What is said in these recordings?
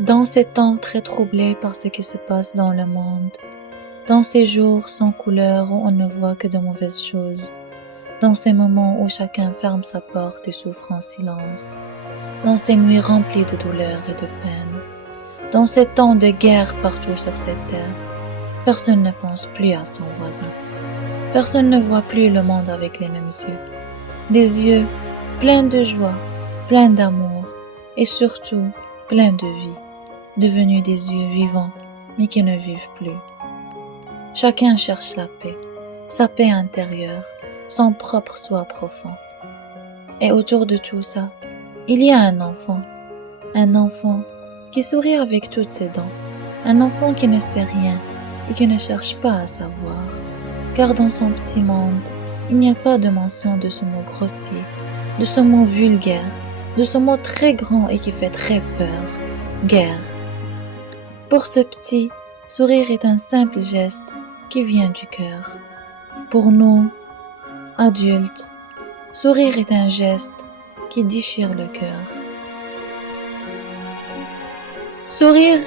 Dans ces temps très troublés par ce qui se passe dans le monde, dans ces jours sans couleur où on ne voit que de mauvaises choses, dans ces moments où chacun ferme sa porte et souffre en silence, dans ces nuits remplies de douleur et de peine, dans ces temps de guerre partout sur cette terre, personne ne pense plus à son voisin. Personne ne voit plus le monde avec les mêmes yeux. Des yeux pleins de joie, pleins d'amour et surtout pleins de vie, devenus des yeux vivants mais qui ne vivent plus. Chacun cherche la paix, sa paix intérieure, son propre soi profond. Et autour de tout ça, il y a un enfant qui sourit avec toutes ses dents, un enfant qui ne sait rien et qui ne cherche pas à savoir, car dans son petit monde, il n'y a pas de mention de ce mot grossier, de ce mot vulgaire, de ce mot très grand et qui fait très peur, guerre. Pour ce petit, sourire est un simple geste qui vient du cœur. Pour nous, adultes, sourire est un geste qui déchire le cœur. Sourire?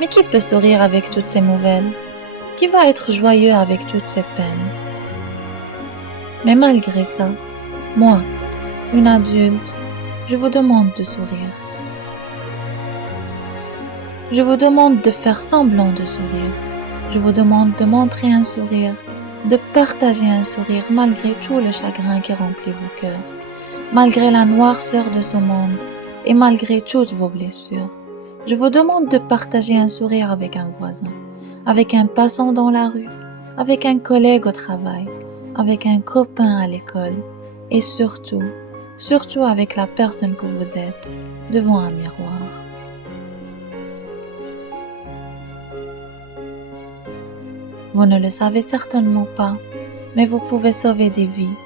Mais qui peut sourire avec toutes ces nouvelles? Qui va être joyeux avec toutes ces peines? Mais malgré ça, moi, une adulte, je vous demande de sourire. Je vous demande de faire semblant de sourire. Je vous demande de montrer un sourire, de partager un sourire malgré tout le chagrin qui remplit vos cœurs, malgré la noirceur de ce monde et malgré toutes vos blessures. Je vous demande de partager un sourire avec un voisin, avec un passant dans la rue, avec un collègue au travail, avec un copain à l'école et surtout avec la personne que vous êtes devant un miroir. Vous ne le savez certainement pas, mais vous pouvez sauver des vies.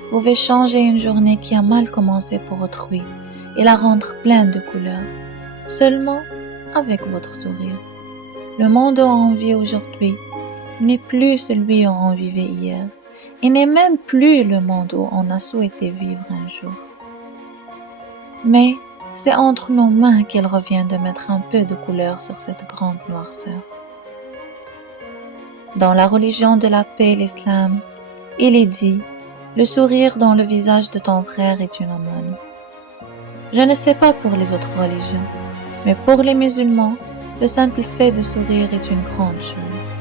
Vous pouvez changer une journée qui a mal commencé pour autrui et la rendre pleine de couleurs, seulement avec votre sourire. Le monde où on vit aujourd'hui n'est plus celui où on vivait hier, et n'est même plus le monde où on a souhaité vivre un jour. Mais c'est entre nos mains qu'il revient de mettre un peu de couleur sur cette grande noirceur. Dans la religion de la paix, l'islam, il est dit « Le sourire dans le visage de ton frère est une aumône ». Je ne sais pas pour les autres religions, mais pour les musulmans, le simple fait de sourire est une grande chose.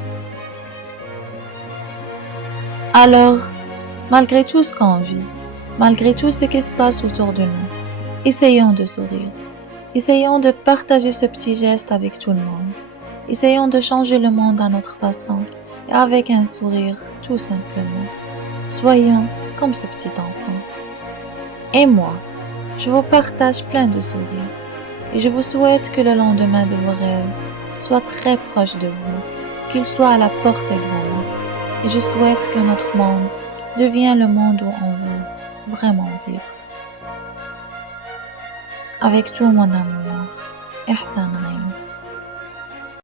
Alors, malgré tout ce qu'on vit, malgré tout ce qui se passe autour de nous, essayons de sourire. Essayons de partager ce petit geste avec tout le monde. Essayons de changer le monde à notre façon et avec un sourire, tout simplement. Soyons comme ce petit enfant. Et moi, je vous partage plein de sourires et je vous souhaite que le lendemain de vos rêves soit très proche de vous, qu'il soit à la portée de vos mains. Et je souhaite que notre monde devienne le monde où on veut vraiment vivre. Avec tout mon amour, Ihsan Reine.